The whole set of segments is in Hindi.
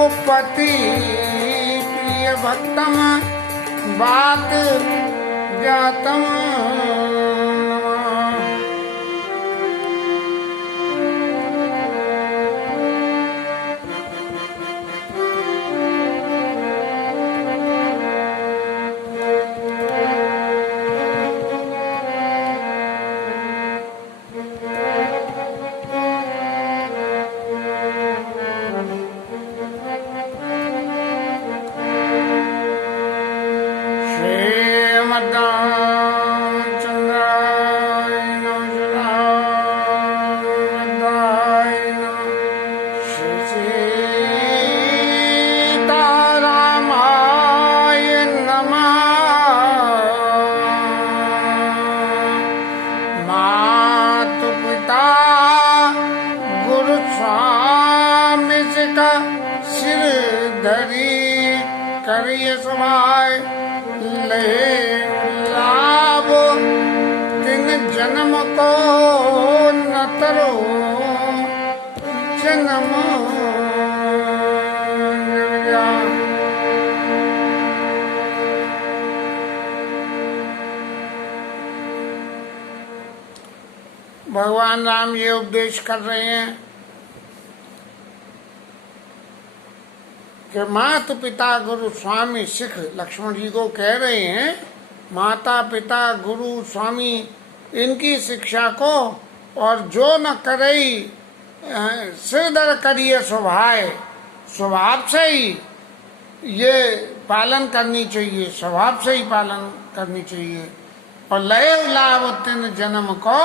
रघुपति प्रिय भक्तम बात जातम करिए समाय ले लाभ दिन जन्म को न तरो जन्म भगवान राम ये उपदेश कर रहे हैं कि माता पिता गुरु स्वामी सिख लक्ष्मण जी को कह रहे हैं माता पिता गुरु स्वामी इनकी शिक्षा को और जो न करे सिर दर करिए स्वभाव से ही ये पालन करनी चाहिए, स्वभाव से ही पालन करनी चाहिए। और लय लाभ तिन जन्म को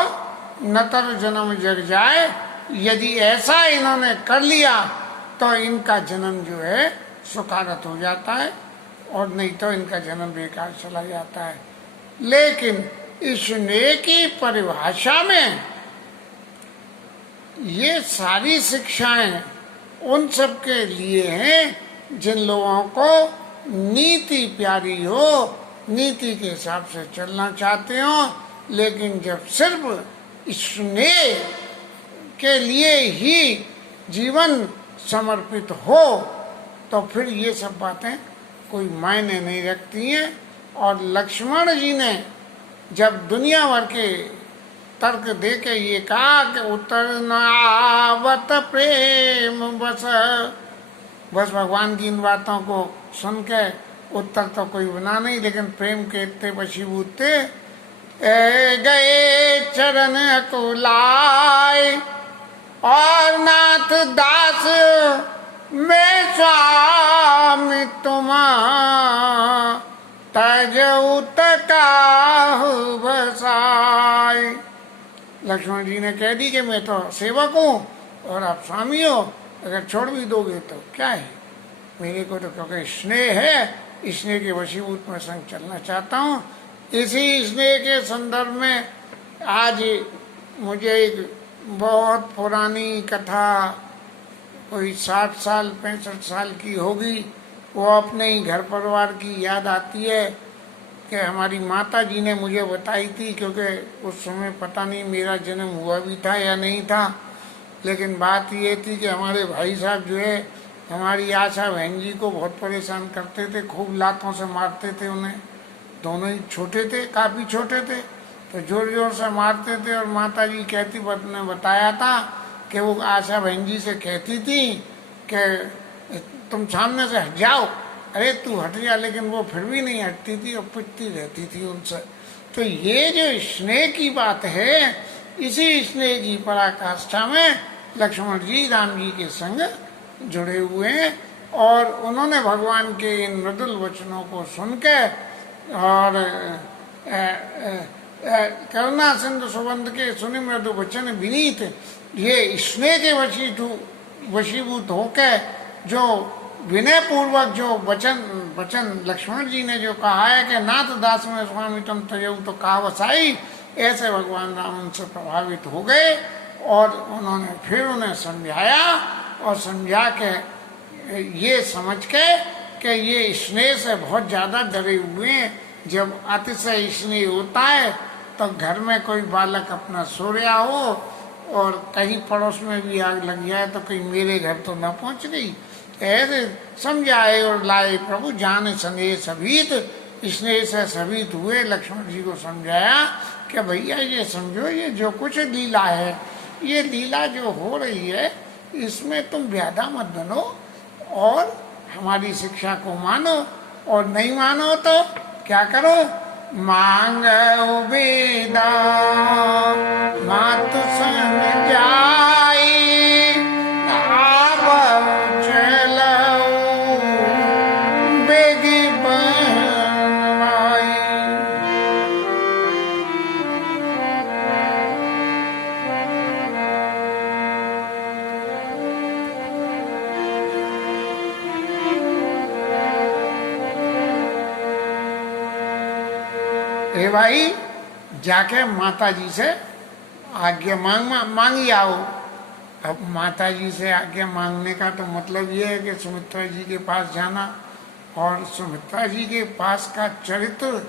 नतर जन्म जग जाए, यदि ऐसा इन्होंने कर लिया तो इनका जन्म जो है सुखारत हो जाता है और नहीं तो इनका जन्म बेकार चला जाता है। लेकिन इस स्नेह की परिभाषा में ये सारी शिक्षाएं उन सब के लिए हैं जिन लोगों को नीति प्यारी हो, नीति के हिसाब से चलना चाहते हो। लेकिन जब सिर्फ स्नेह के लिए ही जीवन समर्पित हो तो फिर ये सब बातें कोई मायने नहीं रखती हैं। और लक्ष्मण जी ने जब दुनिया भर के तर्क दे के ये कहा कि उत्तर नावत प्रेम बस भगवान की इन बातों को सुन के उत्तर तो कोई बना नहीं, लेकिन प्रेम के इतने वशीभूत थे। गए चरण कुलाय और नाथ दास मैं स्वामी तुमा तज उतकाहु बसाय। लक्ष्मण जी ने कह दी कि मैं तो सेवक हूँ और आप स्वामी हो, अगर छोड़ भी दोगे तो क्या है, मेरे को तो क्योंकि स्नेह है, स्नेह के वशीभूत में संग चलना चाहता हूँ। इसी स्नेह के संदर्भ में आज मुझे एक बहुत पुरानी कथा कोई 60 साल 65 साल की होगी, वो अपने ही घर परिवार की याद आती है कि हमारी माता जी ने मुझे बताई थी, क्योंकि उस समय पता नहीं मेरा जन्म हुआ भी था या नहीं था। लेकिन बात ये थी कि हमारे भाई साहब जो है हमारी आशा बहन जी को बहुत परेशान करते थे, खूब लातों से मारते थे उन्हें। दोनों ही छोटे थे, काफ़ी छोटे थे, तो जोर जोर से मारते थे। और माता जी कहती ने बताया था कि वो आशा बहन जी से कहती थी कि तुम सामने से हट जाओ, अरे तू हट जा, लेकिन वो फिर भी नहीं हटती थी और पिटती रहती थी उनसे। तो ये जो स्नेह की बात है, इसी स्नेह की पराकाष्ठा में लक्ष्मण जी राम जी के संग जुड़े हुए हैं और उन्होंने भगवान के इन मृदुल वचनों को सुन के और करुणा सिंधु सुबंध के सुनि मृदु वचन विनीत, ये स्नेह के वशीभूत होके जो विनय पूर्वक जो वचन लक्ष्मण जी ने जो कहा है कि नाथ दास में स्वामी तुम तजऊ तो कहावसाई, ऐसे भगवान राम उनसे प्रभावित हो गए और उन्होंने फिर उन्हें समझाया और समझा के ये समझ के कि ये स्नेह से बहुत ज़्यादा डरे हुए हैं। जब अतिशय स्नेह होता है तो घर में कोई बालक अपना सो रहा हो और कहीं पड़ोस में भी आग लग जाए तो कहीं मेरे घर तो ना पहुंच गई, ऐसे समझाए और लाए प्रभु जान संदेश सभीत, स्नेह से सभीत हुए। लक्ष्मण जी को समझाया कि भैया ये समझो, ये जो कुछ लीला है, ये लीला जो हो रही है इसमें तुम व्याधा मत बनो और हमारी शिक्षा को मानो, और नहीं मानो तो क्या करो, मांग वेदा मात समझाई, आव चलो बेगी बनवाई। ए भाई, जाके माता जी से आज्ञा मांगी आओ। अब माता जी से आज्ञा मांगने का तो मतलब ये है कि सुमित्रा जी के पास जाना, और सुमित्रा जी के पास का चरित्र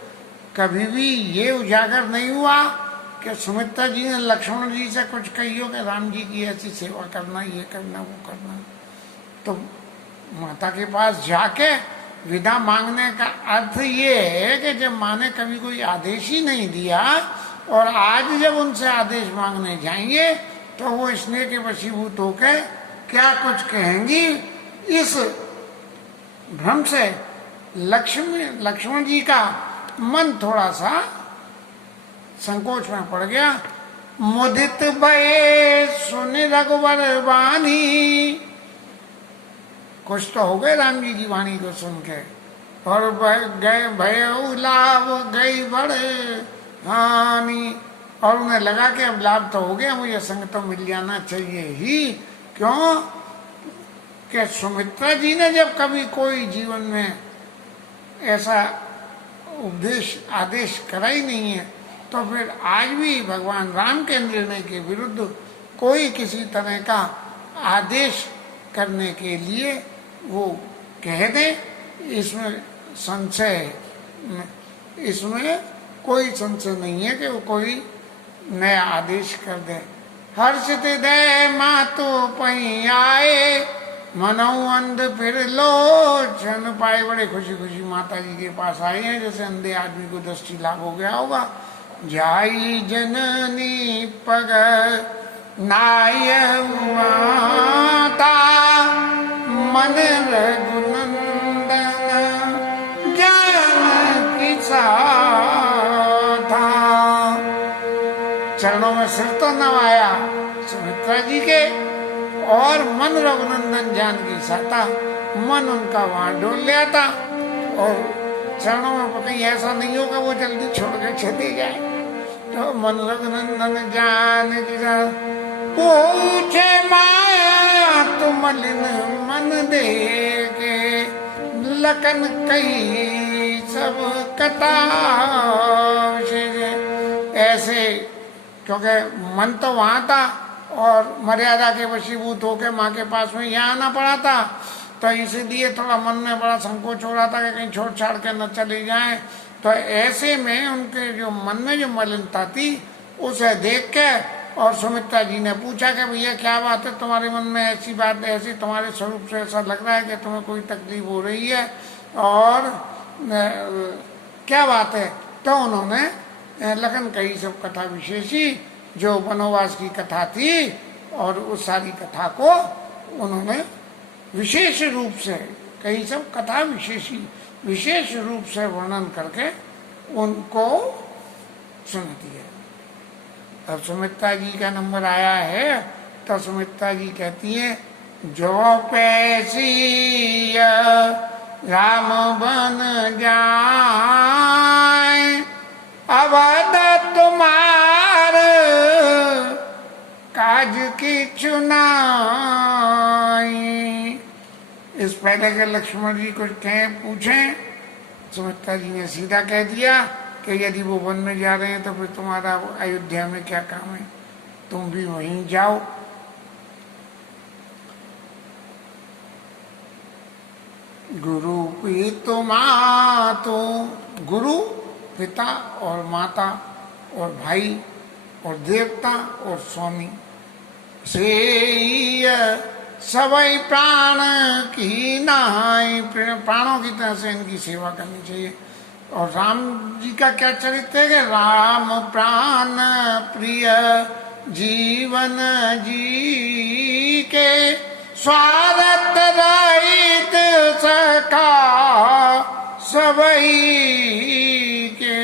कभी भी ये उजागर नहीं हुआ कि सुमित्रा जी ने लक्ष्मण जी से कुछ कहियो कि राम जी की ऐसी सेवा करना, ये करना, वो करना। तो माता के पास जाके विदा मांगने का अर्थ ये है कि जब माँ ने कभी कोई आदेश ही नहीं दिया और आज जब उनसे आदेश मांगने जाएंगे तो वो स्नेह के वशीभूत होकर क्या कुछ कहेंगी, इस भ्रम से लक्ष्मण जी का मन थोड़ा सा संकोच में पड़ गया। मुदित भये सुन रघुवर वाणी, कुछ तो हो गए राम जी की वाणी को सुन के, और गए भय लाभ गई बड़े हानि, और उन्हें लगा कि अब लाभ तो हो गया, मुझे संग तो मिल जाना चाहिए ही। क्यों कि सुमित्रा जी ने जब कभी कोई जीवन में ऐसा उपदेश आदेश करा ही नहीं है, तो फिर आज भी भगवान राम के निर्णय के विरुद्ध कोई किसी तरह का आदेश करने के लिए वो कह दे, इसमें संशय, इसमें कोई संशय नहीं है कि वो कोई नया आदेश कर दे। हर्षित दे मातो पही आए, मनो अंध फिर लोचन पाए। बड़े खुशी खुशी माता जी के पास आए हैं, जैसे अंधे आदमी को दृष्टि लाभ हो गया होगा। जाई जननी पग नाय माता, मन रघुनंदन जानकी साथा। चरणों में सिर तो नवाया सुमित्रा जी के, और मन रघुनंदन जानकी साथा, मन उनका वहां डोल लिया था। और चरणों में कहीं ऐसा नहीं होगा वो जल्दी छोड़ के चले जाए, तो मन रघुनंदन जानकी साथा। पूछे माया तुम मलिन मन देके, लखन कही सब कथा। ऐसे क्योंकि मन तो वहां था और मर्यादा के वशीभूत होकर माँ के पास में यहाँ आना पड़ा था, तो इसीलिए थोड़ा मन में बड़ा संकोच हो रहा था कि कहीं छोड़ छाड़ के न चले जाएं। तो ऐसे में उनके जो मन में जो मलिनता थी उसे देख के, और सुमित्रा जी ने पूछा कि भैया क्या बात है, तुम्हारे मन में ऐसी बात है, ऐसी तुम्हारे स्वरूप से ऐसा लग रहा है कि तुम्हें कोई तकलीफ हो रही है, और क्या बात है। तो उन्होंने लखन कही सब कथा विशेषी, जो वनवास की कथा थी, और उस सारी कथा को उन्होंने विशेष रूप से कही सब कथा विशेषी, विशेष रूप से वर्णन करके उनको सुना दिया। अब सुमित्रा जी का नंबर आया है, तो सुमित्रा जी कहती है, जो पैसी राम बन जाए, अवध तुम्हार काज की चुनाई। इस पहले के लक्ष्मण जी कुछ कहें पूछें, सुमित्रा जी ने सीधा कह दिया कि यदि वो वन में जा रहे हैं तो फिर तुम्हारा अयोध्या में क्या काम है, तुम भी वहीं जाओ। गुरु पितु मातु, गुरु पिता और माता और भाई और देवता और स्वामी, से सबई प्राण की नहाई, प्राणों की तरह से इनकी सेवा करनी चाहिए। और राम जी का क्या चरित्र है कि राम प्राण प्रिय जीवन जी के, स्वार्थ रहित सखा सबई के।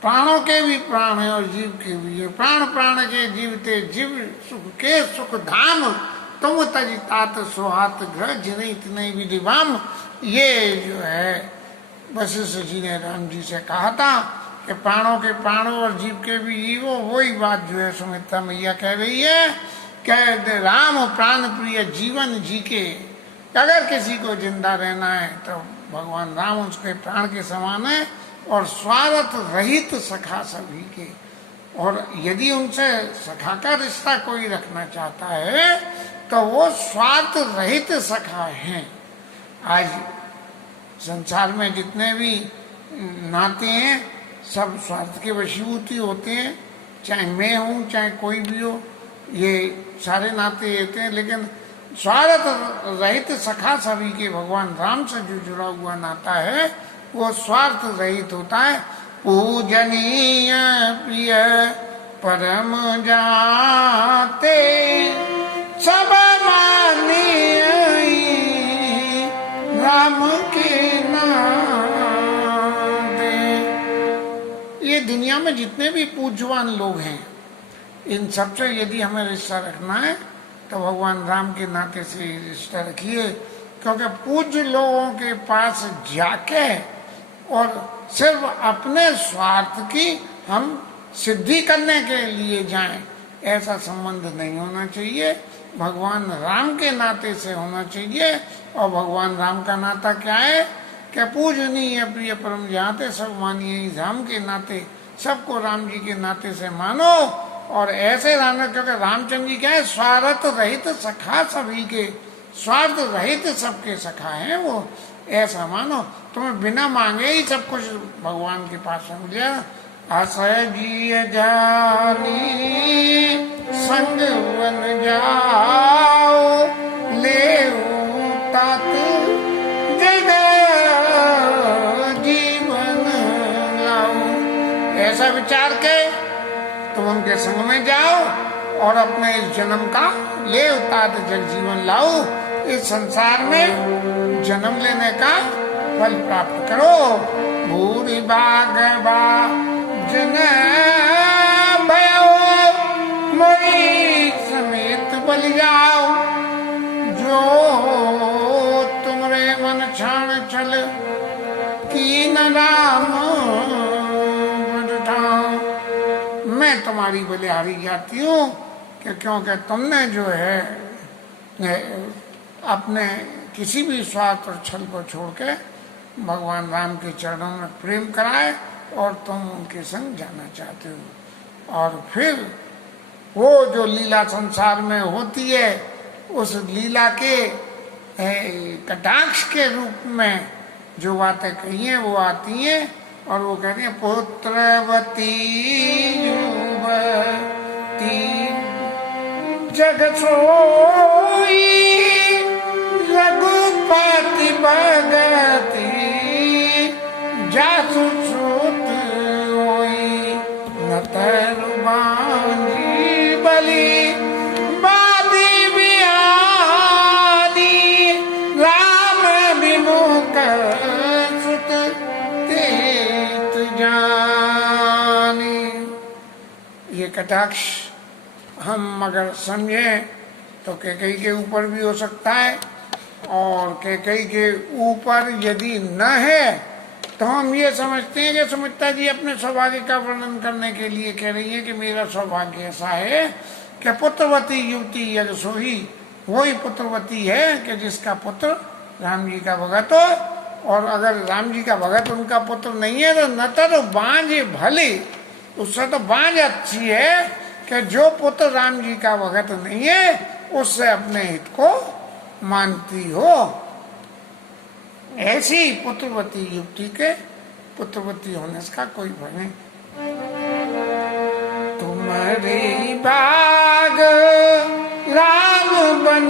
प्राणों के भी प्राण है और जीव के भी है। प्राण प्राण के जीवते जीव सुख के सुख धाम, तुम तज तात सुहात ग्रह जिन्हें इतने विधिवाम। ये जो है वशिष्ठ जी ने राम जी से कहा था कि प्राणों के प्राणों और जीव के भी जीवो। वही बात जो है सुमित्रा मैया कह रही है कि राम प्राण प्रिय जीवन जी के। अगर किसी को जिंदा रहना है तो भगवान राम उसके प्राण के समान है, और स्वार्थ रहित सखा सभी के। और यदि उनसे सखा का रिश्ता कोई रखना चाहता है तो वो स्वार्थ रहित सखा हैं। आज संसार में जितने भी नाते हैं सब स्वार्थ के वशीभूत होते हैं, चाहे मैं हूँ चाहे कोई भी हो, ये सारे नाते होते हैं। लेकिन स्वार्थ रहित सखा सभी के, भगवान राम से जो जुड़ा हुआ नाता है वो स्वार्थ रहित होता है। पूजनीय प्रिय परम जाते, सब मानिए राम के नाते। ये दुनिया में जितने भी पूज्यवान लोग हैं, इन सबसे यदि हमें रिश्ता रखना है तो भगवान राम के नाते से रिश्ता रखिए। क्योंकि पूज्य लोगों के पास जाके और सिर्फ अपने स्वार्थ की हम सिद्धि करने के लिए जाएं, ऐसा संबंध नहीं होना चाहिए। भगवान राम के नाते से होना चाहिए। और भगवान राम का नाता क्या है कि पूजनीय प्रिय परम जाते, सब मानिए राम के नाते, सबको राम जी के नाते से मानो। और ऐसे रहना, क्योंकि रामचंद्र जी क्या है, स्वार्थ रहित सखा सभी के, स्वार्थ रहित सबके सखा हैं वो, ऐसा मानो। तुम्हें बिना मांगे ही सब कुछ भगवान के पास से मिल जाएगा। आशय जी जानी संग वन जाओ, ले तात जग जीवन लाओ। ऐसा विचार के तुम उनके संग में जाओ और अपने इस जन्म का ले तात जग जीवन लाओ। इस संसार में जन्म लेने का फल प्राप्त करो। भूरि भागवा जन भयो, मोई समेत बल जाओ। जो तुमरे मन छाण छल की न राम ठाऊं। मैं तुम्हारी बलिहारी जाती हूँ क्योंकि तुमने जो है अपने किसी भी स्वार्थ और छल को छोड़ के भगवान राम के चरणों में प्रेम कराए और तुम उनके संग जाना चाहते हो। और फिर वो जो लीला संसार में होती है, उस लीला के कटाक्ष के रूप में जो बातें कही हैं वो आती हैं। और वो कहती है पुत्रवती युवती जग सोई, रघुपति भगति जासु छूत होई। न तरु बांझी बलि बादी बिहारी, राम विमुख सुत तेत जानी। ये कटाक्ष हम अगर समझें तो कैकेयी के ऊपर भी हो सकता है, और कैकेयी के ऊपर यदि न है तो हम ये समझते हैं कि सुमित्रा जी अपने सौभाग्य का वर्णन करने के लिए कह रही है कि मेरा सौभाग्य ऐसा है कि पुत्रवती युवती यज सोही। वही पुत्रवती है कि जिसका पुत्र राम जी का भगत हो। और अगर राम जी का भगत उनका पुत्र नहीं है तो न तो बांझ भले, उससे तो बांझ अच्छी है कि जो पुत्र राम जी का भगत नहीं है उससे अपने हित को मानती हो। ऐसी पुत्रवती युवती के पुत्रवती होने का कोई भय नहीं। तुम्हारे भाग राम बन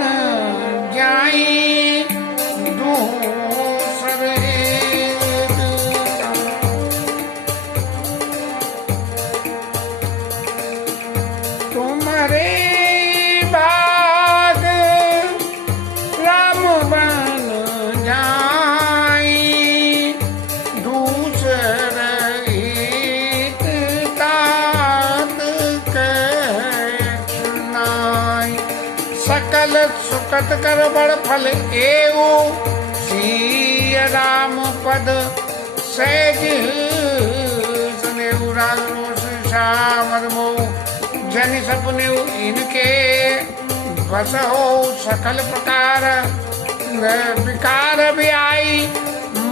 सकल सुकत कर बड़ फल एऊ सिय राम पद सहज सुनेऊ राग रोष श्यामर मोऊ जन सपने इनके बस हो सकल प्रकार विकार भी आई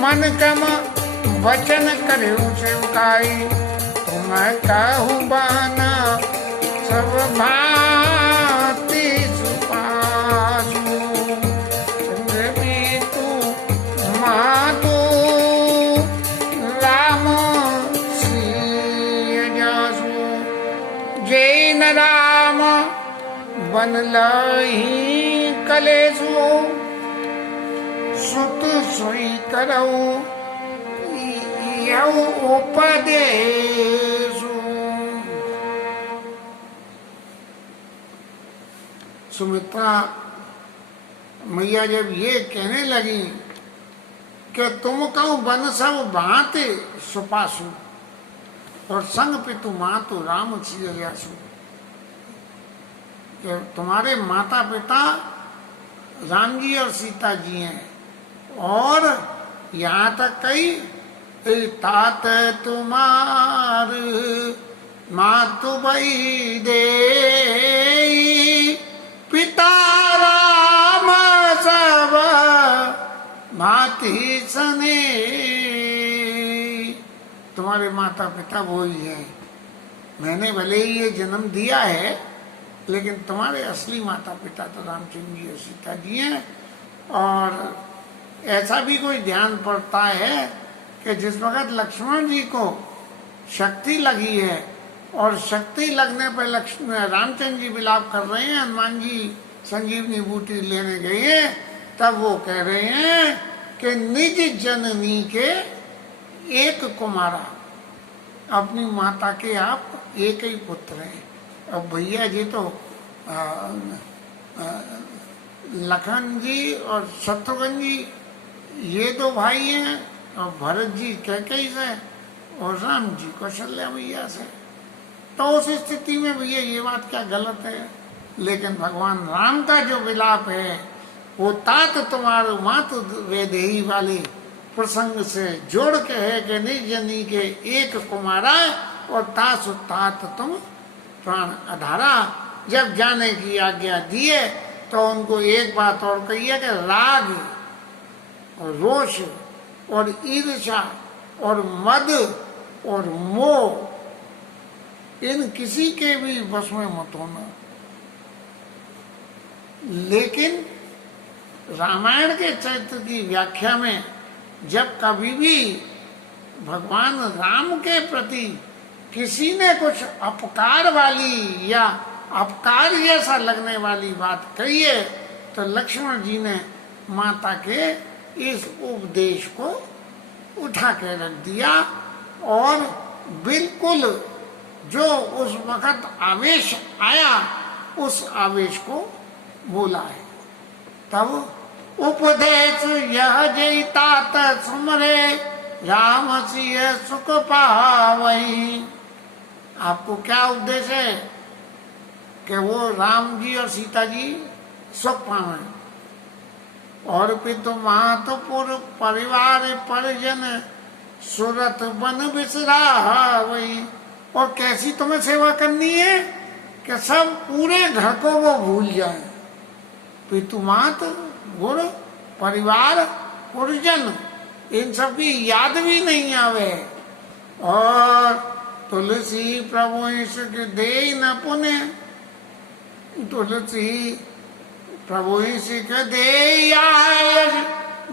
मन कम वचन करे सेवकाई तुम कहूँ बहना सब भांति सुपासु तू मातु राम सिय जासु जैन राम बन लही कलेसु सुत सोई करऊ यऊ उपदेशु। सुमित्रा मैया जब ये कहने लगी कि तुम कहूँ बन सब भांति सुपासु और संग पितु मातु राम सियासु, कि तुम्हारे माता पिता राम जी और सीता जी हैं, और यहाँ तक कई तात तुम्हार मातु बई दे पिता राम सब भांति सने। तुम्हारे माता पिता वो ही है, मैंने भले ही ये जन्म दिया है लेकिन तुम्हारे असली माता पिता तो रामचंद्र जी और सीता जी हैं। और ऐसा भी कोई ध्यान पड़ता है कि जिस वक्त लक्ष्मण जी को शक्ति लगी है और शक्ति लगने पर रामचंद्र जी विलाप कर रहे हैं, हनुमान जी संजीवनी बूटी लेने गए हैं, तब वो कह रहे हैं कि निज जननी के एक कुमारा, अपनी माता के आप एक ही पुत्र हैं। अब भैया जी तो लखन जी और शत्रुघ्न जी ये दो भाई हैं, और भरत जी कैकेयी से और राम जी कौशल्या मैया से। तो उस स्थिति में भैया ये बात क्या गलत है, लेकिन भगवान राम का जो विलाप है वो तात तुम्हारे मातु वेदेही वाले प्रसंग से जोड़ के है कि निज जनी के एक कुमारा और तासु तात तुम प्राण अधारा। जब जाने की आज्ञा दिए तो उनको एक बात और कही है कि राग और रोष और ईर्ष्या और मद और मोह इन किसी के भी वश में मत होना। लेकिन रामायण के चरित्र की व्याख्या में जब कभी भी भगवान राम के प्रति किसी ने कुछ अपकार वाली या अपकार जैसा लगने वाली बात कही है तो लक्ष्मण जी ने माता के इस उपदेश को उठा के रख दिया और बिल्कुल जो उस वक्त आवेश आया उस आवेश को बोला है। तब उपदेश यह जय तात सुमरे राम सिय सुख पावई। आपको क्या उपदेश है कि वो राम जी और सीता जी सुख पावे और पितु मातुपुर परिवार परिजन सुरत बन बिसरा वही। और कैसी तुम्हें सेवा करनी है कि सब पूरे घर को वो भूल जाए। पितु मात गुण परिवार परिजन इन सब की याद भी नहीं आवे। और तुलसी प्रभु के दे न पुण्य, तुलसी प्रभु के दे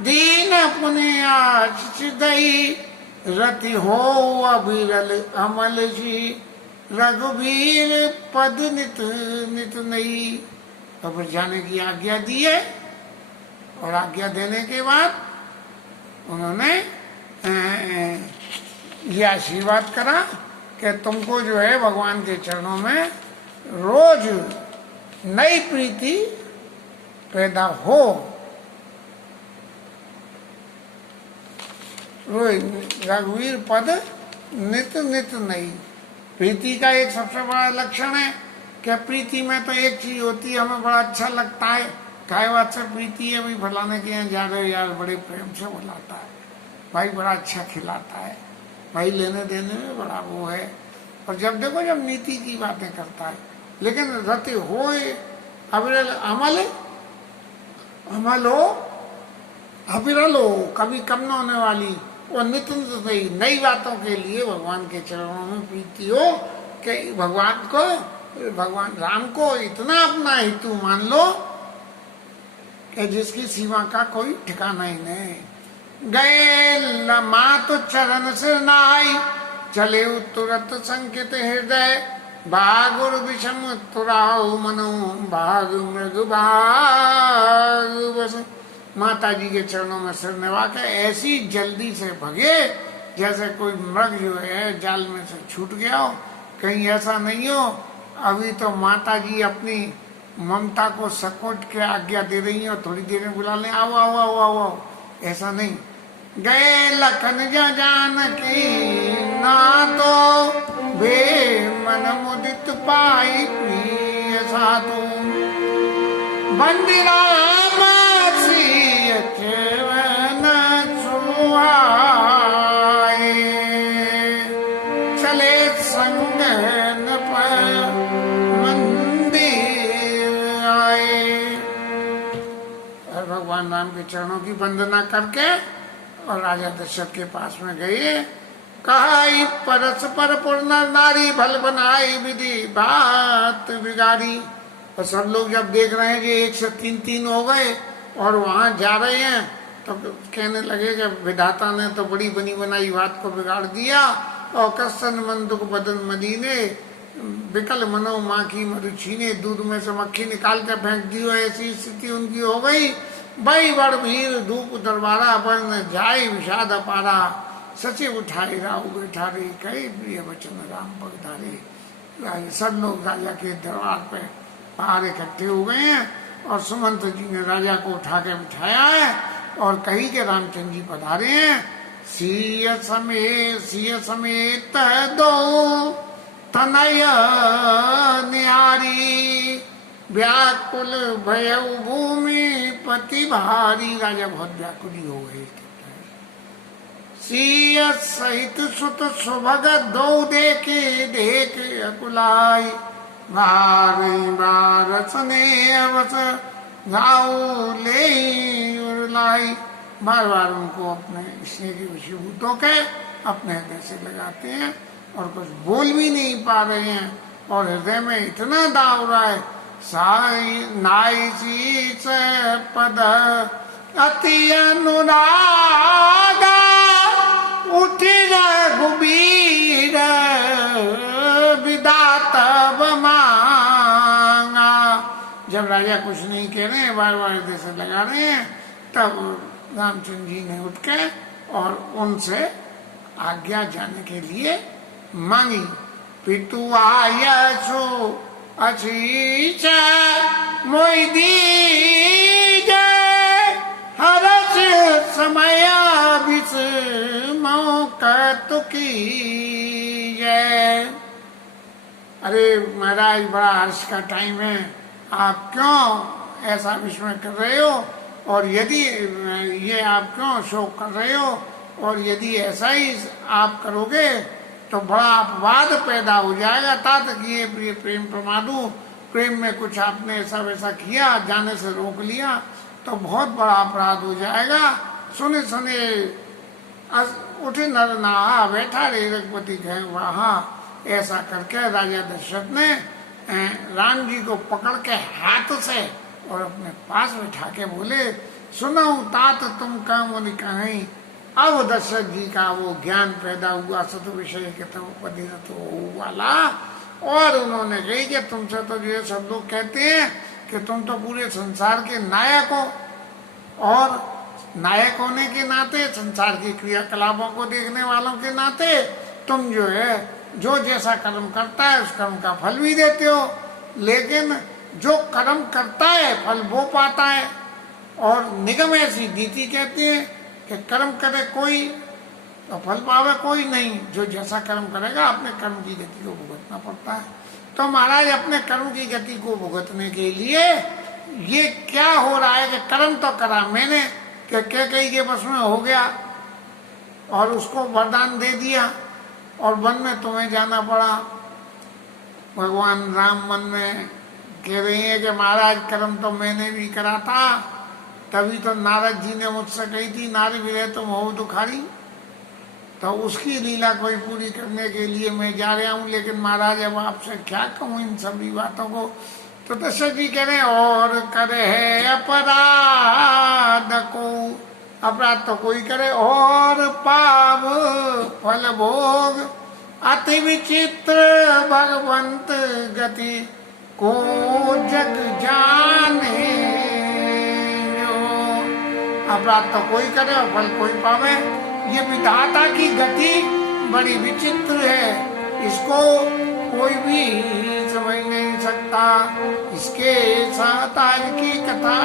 दीन पुण्य दई रति हो अबिरल अमल जी रघुवीर पद नित नित नई। अब जाने की आज्ञा दी है और आज्ञा देने के बाद उन्होंने ये आशीर्वाद करा कि तुमको जो है भगवान के चरणों में रोज नई प्रीति पैदा हो। रघुवीर पद नित नित नई। प्रीति का एक सबसे बड़ा लक्षण है क्या प्रीति में तो एक चीज होती है, हमें बड़ा अच्छा लगता है, काय बात से प्रीति है, भाई फलाने के यहाँ जा रहे हो यार, बड़े प्रेम से बुलाता है, भाई बड़ा अच्छा खिलाता है, भाई लेने देने में बड़ा वो है। और जब देखो जब नीति की बातें करता है, लेकिन रति होए अविरल अमल, अमल हो अविरल हो, कभी कम न होने वाली, और नित्य नई बातों के लिए भगवान के चरणों में प्रीति हो कि भगवान को, भगवान राम को इतना अपना हेतु मान लो कि जिसकी सीमा का कोई ठिकाना ही नहीं। गए मात चरण से नाई, चले तुरंत संकित हृदय, बागुर विषम तुराओ मनो, भाग मृग भाग बस। माता जी के चरणों में सिर निभा के ऐसी जल्दी से भगे जैसे कोई मृग जो है जाल में से छूट गया हो। कहीं ऐसा नहीं हो अभी तो माता जी अपनी ममता को सकोट के आज्ञा दे रही हो, थोड़ी देर में बुला ले, आओ आओ आओ आओ आओ, ऐसा नहीं। गए लखन जानकी ना तो वे मन मुदित पाई प्रिय साधु, बंदिरा चले संग मंदिर आए। और भगवान राम के चरणों की वंदना करके और राजा दशरथ के पास में गए। कहा परस्पर पूर्ण नारी, भल बनाई विधि बात बिगाड़ी। और सब लोग जब देख रहे हैं कि 1 से 3 हो गए और वहां जा रहे हैं तो कहने लगे कि विधाता ने तो बड़ी बनी बनाई बात को बिगाड़ दिया। और कसन मन दुख बदन मदीने, विकल मनो माँ की मरुचीने, दूध में से मक्खी निकाल के फेंक दियो, ऐसी स्थिति उनकी हो गई। बई बड़ भीड़ धूप दरबारा, बन जाए विषाद अपारा, सचिव उठाई राव बैठा रे, कई प्रिय वचन राम पगधारे। सब लोग राजा के दरबार पे बाहर इकट्ठे हो गए हैं और सुमंत जी ने राजा को उठा के बिठाया है और कही के रामचंद्र जी पधारे हैं। सिय समेत दो तनय न्यारी, व्याकुल भय भूमि पति भारी। राजा बहुत व्याकुली हो गए। सिय सहित सुत सुभग दो देखे देख अकुलाई, बारसने अवस गाओ ले उरलाई। बार बार उनको अपने स्नेह के विषयभूतों के अपने हृदय से लगाते हैं और कुछ बोल भी नहीं पा रहे हैं और हृदय में इतना दाव रहा है। साई नाई शीस पद अति अनुरागा, उठी रघुबीर विदाता मांगा। जब राजा कुछ नहीं कह रहे हैं, बार बार हृदय से लगा रहे हैं, तब रामचंद्र जी ने उठ के और उनसे आज्ञा जाने के लिए मांगी। पितु आयसु अशीष मोहि दीजे, हरस समय विस्मो कतुकी। अरे महाराज, बड़ा हर्ष का टाइम है, आप क्यों ऐसा विस्मय कर रहे हो? और यदि ये आप क्यों शोक कर रहे हो? और यदि ऐसा ही आप करोगे तो बड़ा अपवाद पैदा हो जाएगा। तात किए प्रिय प्रेम प्रमादु, प्रेम में कुछ आपने ऐसा वैसा किया, जाने से रोक लिया तो बहुत बड़ा अपराध हो जाएगा। सुने सुने उठे नर नहा, बैठा रे रघुपति गए वहां। ऐसा करके राजा दशरथ ने राम जी को पकड़ के हाथ से और अपने पास बैठा के बोले, सुनो तात तुम का मुनि कहीं। अब दशरथ जी का वो ज्ञान पैदा हुआ, सत विषय के तपदिरत वाला। और उन्होंने कही कि तुमसे तो जो सब लोग कहते हैं कि तुम तो पूरे संसार के नायक हो, और नायक होने के नाते, संसार की क्रियाकलापों को देखने वालों के नाते तुम जो है जो जैसा कर्म करता है उस कर्म का फल भी देते हो। लेकिन जो कर्म करता है फल वो पाता है। और निगम ऐसी नीति कहती है कि कर्म करे कोई तो फल पावे कोई नहीं। जो जैसा कर्म करेगा अपने कर्म की गति को भुगतना पड़ता है। तो महाराज अपने कर्म की गति को भुगतने के लिए ये क्या हो रहा है कि कर्म तो करा मैंने कि कैकेयी के बस में हो गया और उसको वरदान दे दिया और वन में तुम्हें जाना पड़ा। भगवान राम मन में कह रही है कि महाराज कर्म तो मैंने भी करा था, तभी तो नारद जी ने मुझसे कही थी नारी विरह तुम हो दुखारी, तो उसकी लीला कोई पूरी करने के लिए मैं जा रहा हूँ। लेकिन महाराज अब आपसे क्या कहूँ इन सभी बातों को। तो दशरथ जी कह रहे और करे है अपराध को, अपराध तो कोई करे और पाव फल भोग, अति विचित्र भगवंत गति को जग जाने। अपराध तो कोई करे और फल कोई पावे, ये विधाता की गति बड़ी विचित्र है, इसको कोई भी समझ नहीं सकता। इसके साथ आज की कथा